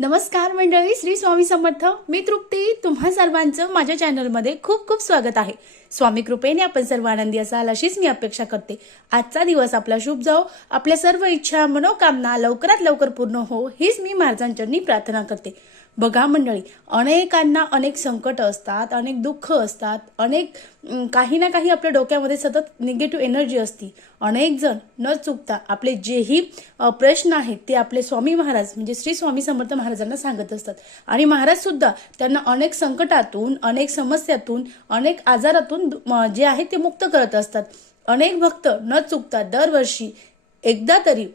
नमस्कार मंडळी श्री स्वामी समर्थ. मी तृप्ती. तुम्हा सर्वांचं माझ्या चॅनलमध्ये खूप खूप स्वागत आहे. स्वामी कृपेने आपण सर्व आनंदी असाल अशीच मी अपेक्षा करते. आजचा दिवस आपला शुभ जाओ आपल्या सर्व इच्छा मनोकामना लवकरात लवकर पूर्ण हो हीच मी महाराजांच्यांनी प्रार्थना करते. बघा मंडळी अनेकांना अनेक संकट असतात अनेक दुःख असतात अनेक काही ना काही आपल्या डोक्यामध्ये सतत निगेटिव्ह एनर्जी असती. अनेक जण न चुकता आपले जेही प्रश्न आहेत ते आपले स्वामी महाराज म्हणजे श्री स्वामी समर्थ महाराजांना सांगत असतात. आणि महाराज सुद्धा त्यांना अनेक संकटातून अनेक समस्यातून अनेक आजारातून दु- जे आहे ते मुक्त करत असतात. अनेक भक्त न चुकता दरवर्षी एकदा तरी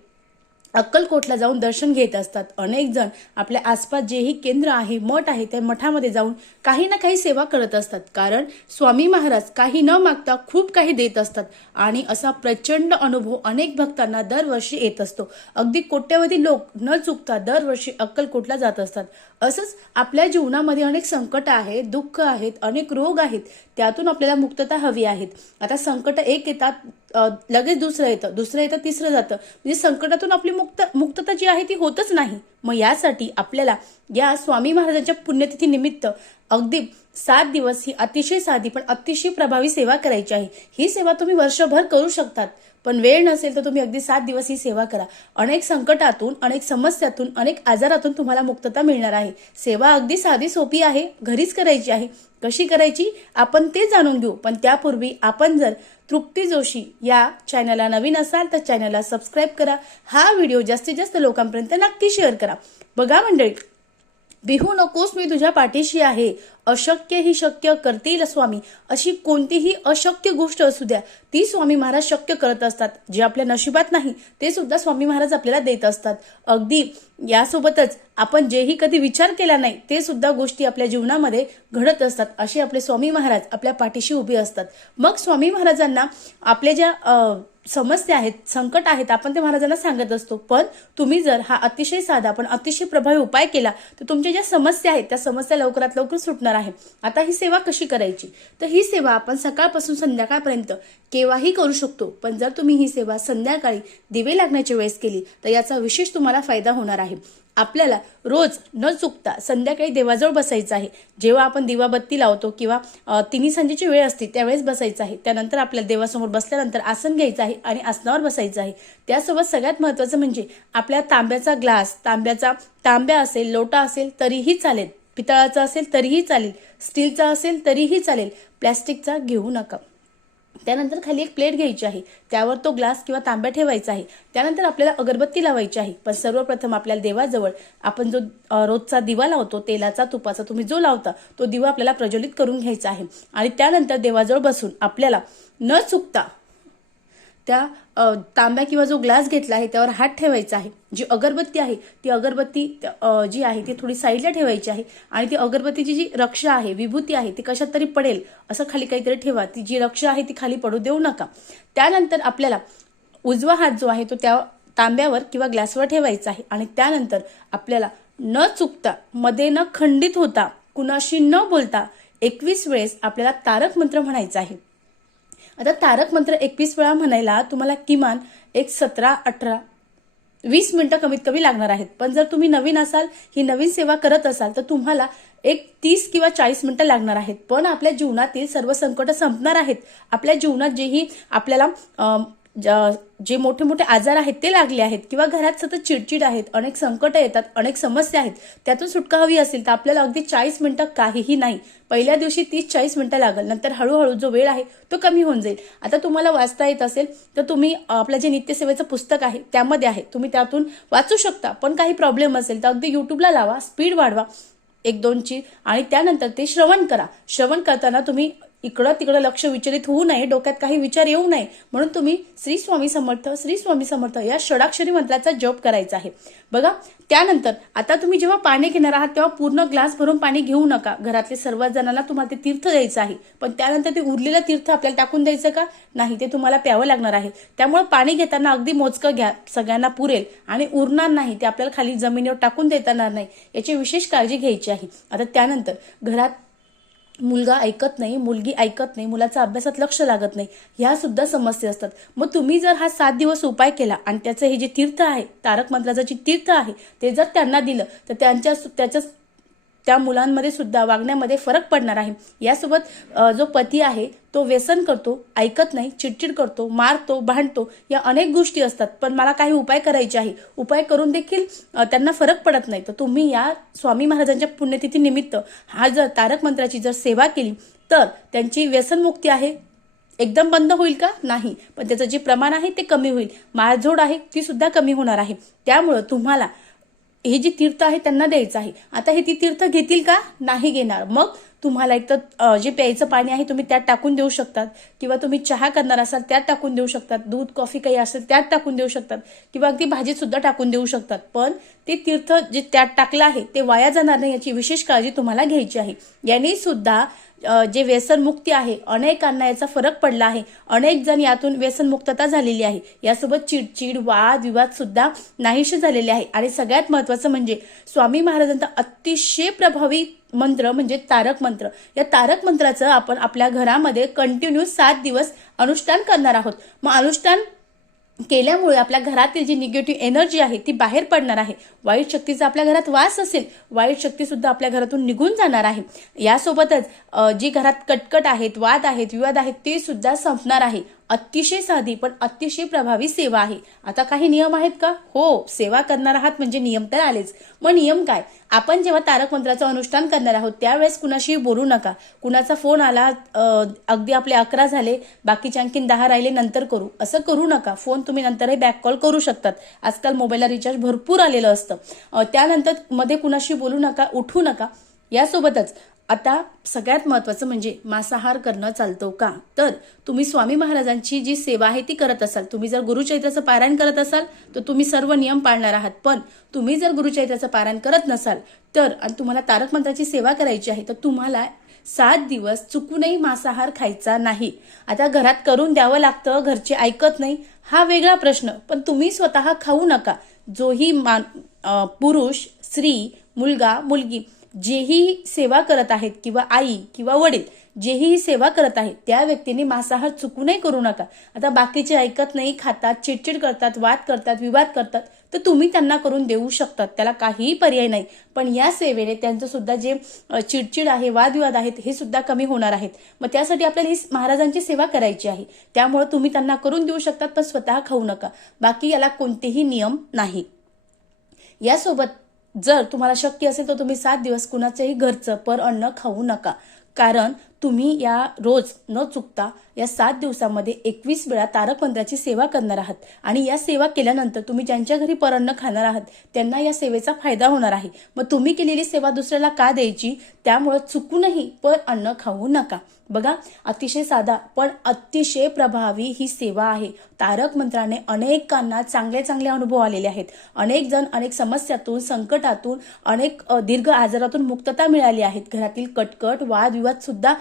अक्कलकोटला जाऊन दर्शन घेत असतात. अनेक जण आपल्या आसपास जेही केंद्र आहे मठ आहे त्या मठामध्ये जाऊन काही ना काही सेवा करत असतात. कारण स्वामी महाराज काही न मागता खूप काही देत असतात आणि असा प्रचंड अनुभव अनेक भक्तांना दरवर्षी येत असतो. अगदी कोट्यवधी लोक न चुकता दरवर्षी अक्कलकोटला जात असतात. असंच आपल्या जीवनामध्ये अनेक संकट आहेत दुःख आहेत अनेक रोग आहेत. त्यातून आपल्याला मुक्तता हवी आहेत. आता संकट एक येतात लगेच दुसरं येतं दुसरं येतं तिसरं जातं. म्हणजे संकटातून आपली मुक्त मुक्तता जी आहे ती होतच नाही. मग यासाठी आपल्याला या स्वामी महाराजांच्या पुण्यतिथी निमित्त अगदी सात दिवस ही अतिशय साधी पण अतिशय प्रभावी सेवा करायची आहे. ही सेवा तुम्ही वर्षभर करू शकतात. पण वेळ नसेल तर तुम्ही अगदी सात दिवस ही सेवा करा. अनेक संकटातून अनेक समस्यातून अनेक आजारातून तुम्हाला मुक्तता मिळणार आहे. सेवा अगदी साधी सोपी आहे घरीच करायची आहे. कशी करायची? आपण ते जाणून घेऊ. पण त्यापूर्वी आपण जर तृप्ती जोशी या चॅनलला नवीन असाल तर चॅनलला सबस्क्राईब करा. हा व्हिडिओ जास्तीत जास्त लोकांपर्यंत नक्की शेअर करा. बघा मंडळी बिहू नकोस मी तुझ्या पाठीशी आहे. अशक्य ही शक्य करतील स्वामी. अशी कोणतीही अशक्य गोष्ट असू द्या ती स्वामी महाराज शक्य करत असतात. जे आपल्या नशिबात नाही ते सुद्धा स्वामी महाराज आपल्याला देत असतात. अगदी यासोबतच आपण जेही कधी विचार केला नाही ते सुद्धा गोष्टी आपल्या जीवनामध्ये घडत असतात. असे आपले स्वामी महाराज आपल्या पाठीशी उभे असतात. मग स्वामी महाराजांना आपल्या ज्या समस्या आहेत संकट आहेत आपण ते महाराजांना सांगत असतो. पण तुम्ही जर हा अतिशय साधा पण अतिशय प्रभावी उपाय केला तर तुमच्या ज्या समस्या आहेत त्या समस्या लवकरात लवकर सुटणार आहे. आता ही सेवा कशी करायची? तर ही सेवा आपण सकाळपासून संध्याकाळपर्यंत केव्हाही करू शकतो. पण जर तुम्ही ही सेवा संध्याकाळी दिवे लागण्याच्या वेळेस केली तर याचा विशेष तुम्हाला फायदा होणार आहे. आपल्याला रोज न चुकता संध्याकाळी देवाजवळ बसायचं आहे. जेव्हा आपण दिवाबत्ती लावतो किंवा तिन्ही संजेची वेळ असते त्यावेळेस बसायचं आहे. त्यानंतर आपल्याला देवासमोर बसल्यानंतर आसन घ्यायचं आहे आणि आसनावर बसायचं आहे. त्यासोबत सगळ्यात महत्वाचं म्हणजे आपल्या तांब्याचा ग्लास तांब्याचा तांब्या असेल लोटा असेल तरीही चालेल. पितळाचा असेल तरीही चालेल स्टीलचा असेल तरीही चालेल प्लॅस्टिकचा घेऊ नका. त्यानंतर खाली एक प्लेट घ्यायची आहे. त्यावर तो ग्लास किंवा तांब्या ठेवायचा आहे. त्यानंतर आपल्याला अगरबत्ती लावायची आहे. पण सर्वप्रथम आपल्याला देवाजवळ आपण जो रोजचा दिवा लावतो तेलाचा तुपाचा तुम्ही जो लावता तो दिवा आपल्याला प्रज्वलित करून घ्यायचा आहे. आणि त्यानंतर देवाजवळ बसून आपल्याला न चुकता त्या तांब्या किंवा जो ग्लास घेतला आहे त्यावर हात ठेवायचा आहे. जी अगरबत्ती आहे ती अगरबत्ती जी आहे ती थोडी साईडला ठेवायची आहे आणि ती अगरबत्तीची जी रक्षा आहे विभूती आहे ती कशात तरी पडेल असं खाली काहीतरी ठेवा. ती जी रक्षा आहे ती खाली पडू देऊ नका. त्यानंतर आपल्याला उजवा हात जो आहे तो त्या तांब्यावर किंवा ग्लासवर ठेवायचा आहे आणि त्यानंतर आपल्याला न चुकता मध्ये न खंडित होता कुणाशी न बोलता एकवीस वेळेस आपल्याला तारक मंत्र म्हणायचा आहे. आता तारक मंत्र एकवीस वेळा म्हणायला तुम्हाला किमान एक सतरा अठरा वीस मिनिटं कमीत कमी लागणार आहेत. पण जर तुम्ही नवीन असाल ही नवीन सेवा करत असाल तर तुम्हाला एक तीस किंवा चाळीस मिनिटं लागणार आहेत. पण आपल्या जीवनातील सर्व संकट संपणार आहेत. आपल्या जीवनात जेही आपल्याला ज्या जे मोठे मोठे आजार आहेत ते लागले आहेत किंवा घरात सतत चिडचिड आहेत अनेक संकट येतात अनेक समस्या आहेत त्यातून सुटका हवी असेल तर आपल्याला अगदी चाळीस मिनिटं काहीही नाही. पहिल्या दिवशी तीस चाळीस मिनिटं लागेल नंतर हळूहळू जो वेळ आहे तो कमी होऊन जाईल. आता तुम्हाला वाचता येत असेल तर तुम्ही आपलं जे नित्यसेवेचं पुस्तक आहे त्यामध्ये आहे. तुम्ही त्यातून वाचू शकता पण काही प्रॉब्लेम असेल तर अगदी युट्यूबला लावा स्पीड वाढवा एक दोनची आणि त्यानंतर ते श्रवण करा. श्रवण करताना तुम्ही इकडं तिकडं लक्ष विचलित होऊ नये डोक्यात काही विचार येऊ नये. म्हणून तुम्ही श्री स्वामी समर्थ श्री स्वामी समर्थ या षडाक्षरी मंत्राचा जप करायचा आहे. बघा त्यानंतर आता तुम्ही जेव्हा पाणी घेणार आहात तेव्हा पूर्ण ग्लास भरून पाणी घेऊ नका. घरातले सर्व जणांना तुम्हाला ते तीर्थ द्यायचं आहे. पण त्यानंतर ते उरलेलं तीर्थ आपल्याला टाकून द्यायचं का? नाही ते तुम्हाला प्यावं लागणार आहे. त्यामुळे पाणी घेताना अगदी मोजकं घ्या सगळ्यांना पुरेल. आणि उरणार नाही ते आपल्याला खाली जमिनीवर टाकून देता येणार नाही. याची विशेष काळजी घ्यायची आहे. आता त्यानंतर घरात मुलगा ऐकत नाही मुलगी ऐकत नाही मुलाचा अभ्यासात लक्ष लागत नाही ह्या सुद्धा समस्या असतात. मग तुम्ही जर हा सात दिवस उपाय केला आणि त्याचं हे जे तीर्थ आहे तारक मंत्राचं जे तीर्थ आहे ते जर त्यांना दिलं तर त्यांच्या त्याच्या त्या मुलांमध्ये सुद्धा वागण्यामध्ये फरक पडणार आहे. यासोबत जो पती आहे तो व्यसन करतो ऐकत नाही चिडचिड करतो मारतो भांडतो या अनेक गोष्टी असतात. पण मला काही उपाय करायचे आहे. उपाय करून देखील त्यांना फरक पडत नाही. तर तुम्ही या स्वामी महाराजांच्या पुण्यतिथी निमित्त हा जर तारक मंत्राची जर सेवा केली तर त्यांची व्यसनमुक्ती आहे. एकदम बंद होईल का? नाही. पण त्याचं जे प्रमाण आहे ते कमी होईल. मारझोड आहे ती सुद्धा कमी होणार आहे. त्यामुळं तुम्हाला हे जे तीर्थ आहे त्यांना द्यायचं आहे. आता हे ती तीर्थ घेतील का? नाही घेणार. मग तुम्हाला एक तर जे प्यायचं पाणी आहे तुम्ही त्यात टाकून देऊ शकतात. किंवा तुम्ही चहा करणार असाल त्यात टाकून देऊ शकतात. दूध कॉफी काही असेल त्यात टाकून देऊ शकतात. किंवा अगदी भाजीत सुद्धा टाकून देऊ शकतात. पण ते तीर्थ जे त्यात टाकलं आहे ते वाया जाणार नाही याची विशेष काळजी तुम्हाला घ्यायची आहे. याने सुद्धा जे व्यसनमुक्ती आहे अनेकांना याचा फरक पडला आहे. अनेक जण यातून व्यसनमुक्तता झालेली आहे. यासोबत चिडचिड वाद विवाद सुद्धा नाहीसे झालेले आहे. आणि सगळ्यात महत्वाचं म्हणजे स्वामी महाराजांचा अतिशय प्रभावी मंत्र म्हणजे तारक मंत्र. या तारक मंत्राचं आपण आपल्या घरामध्ये कंटिन्यू सात दिवस अनुष्ठान करणार आहोत. मग अनुष्ठान केल्यामुळे आपल्या घरातील जी निगेटिव्ह एनर्जी आहे ती बाहेर पडणार आहे. वाईट शक्तीचा आपल्या घरात वास असेल वाईट शक्ती सुद्धा आपल्या घरातून निघून जाणार आहे. यासोबतच जी घरात कटकट आहेत वाद आहेत विवाद आहेत ते सुद्धा संपणार आहे. अतिशय साधी पण अतिशय प्रभावी सेवा आहे. आता काही नियम आहेत का? हो सेवा करणार आहात म्हणजे नियम तर आलेच. मग नियम काय? आपण जेव्हा तारक मंत्राचं अनुष्ठान करणार आहोत त्यावेळेस कुणाशी बोलू नका. कुणाचा फोन आला अगदी आपले अकरा झाले बाकीचे आणखीन दहा राहिले नंतर करू. असं करू नका. फोन तुम्ही नंतरही बॅक कॉल करू शकतात. आजकाल मोबाईलला रिचार्ज भरपूर आलेलं असतं. त्यानंतरमध्ये कुणाशी बोलू नका उठू नका. यासोबतच आता सगळ्यात महत्वाचं म्हणजे मांसाहार करणं चालतो का? तर तुम्ही स्वामी महाराजांची जी सेवा आहे ती करत असाल. तुम्ही जर गुरुचैत्राचं पारायण करत असाल तर तुम्ही सर्व नियम पाळणार आहात. पण तुम्ही जर गुरुचैत्राचं पारायण करत नसाल तर आणि तुम्हाला तारक मंत्राची सेवा करायची आहे तर तुम्हाला सात दिवस चुकूनही मांसाहार खायचा नाही. आता घरात करून द्यावं लागतं घरचे ऐकत नाही हा वेगळा प्रश्न. पण तुम्ही स्वतः खाऊ नका. जोही मान पुरुष स्त्री मुलगा मुलगी जेही सेवा करत आहेत किंवा आई किंवा वडील जेही ही सेवा करत आहेत त्या व्यक्तींनी मांसाहार चुकूनही करू नका. आता बाकीचे ऐकत नाही खातात चिडचिड करतात वाद करतात विवाद करतात तर तुम्ही त्यांना करून देऊ शकतात. त्याला काहीही पर्याय नाही. पण या सेवेने त्यांचं सुद्धा जे चिडचिड आहे वादविवाद आहेत हे सुद्धा कमी होणार आहेत. मग त्यासाठी आपल्याला ही महाराजांची सेवा करायची आहे. त्यामुळे तुम्ही त्यांना करून देऊ शकतात पण स्वतः खाऊ नका. बाकी याला कोणतेही नियम नाही. यासोबत जर तुम्हाला शक्य असेल तर तुम्ही सात दिवस कुणाचंही घरचं पर अन्न खाऊ नका. कारण तुम्ही या रोज न चुकता या सात दिवसामध्ये एकवीस वेळा तारक मंत्राची सेवा करणार आहात. आणि या सेवा केल्यानंतर तुम्ही ज्यांच्या घरी परन्न खाणार आहात त्यांना या सेवेचा फायदा होणार आहे. मग तुम्ही केलेली सेवा दुसऱ्याला का द्यायची? त्यामुळं चुकूनही पर अन्न खाऊ नका. बघा अतिशय साधा पण अतिशय प्रभावी ही सेवा आहे. तारक मंत्राने अनेकांना चांगले चांगले अनुभव आलेले आहेत. अनेक जण अनेक समस्यातून संकटातून अनेक दीर्घ आजारातून मुक्तता मिळाली आहेत. घरातील कटकट वादविवाद सुद्धा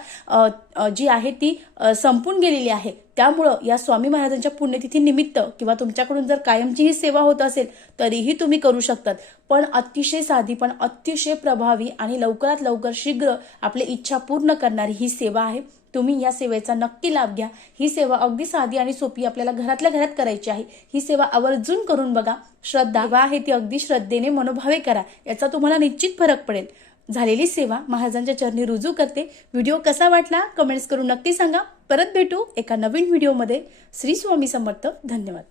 जी आहे ती संपून गेलेली आहे. त्यामुळं या स्वामी महाराजांच्या पुण्यतिथी निमित्त किंवा तुमच्याकडून जर कायमची ही सेवा होत असेल तरीही तुम्ही करू शकतात. पण अतिशय साधी पण अतिशय प्रभावी आणि लवकरात लवकर शीघ्र आपली इच्छा पूर्ण करणारी ही सेवा आहे. तुम्ही या सेवेचा नक्की लाभ घ्या. ही सेवा अगदी साधी आणि सोपी आपल्याला घरातल्या घरात करायची आहे. ही सेवा आवर्जून करून बघा. श्रद्धा आहे ती अगदी श्रद्धेने मनोभावे करा. याचा तुम्हाला निश्चित फरक पडेल. झालेली सेवा महाराजांच्या चरणी रुजू करते. व्हिडिओ कसा वाटला? कमेंट्स करून नक्की सांगा. परत भेटू एका नवीन व्हिडिओमध्ये. श्री स्वामी समर्थ. धन्यवाद.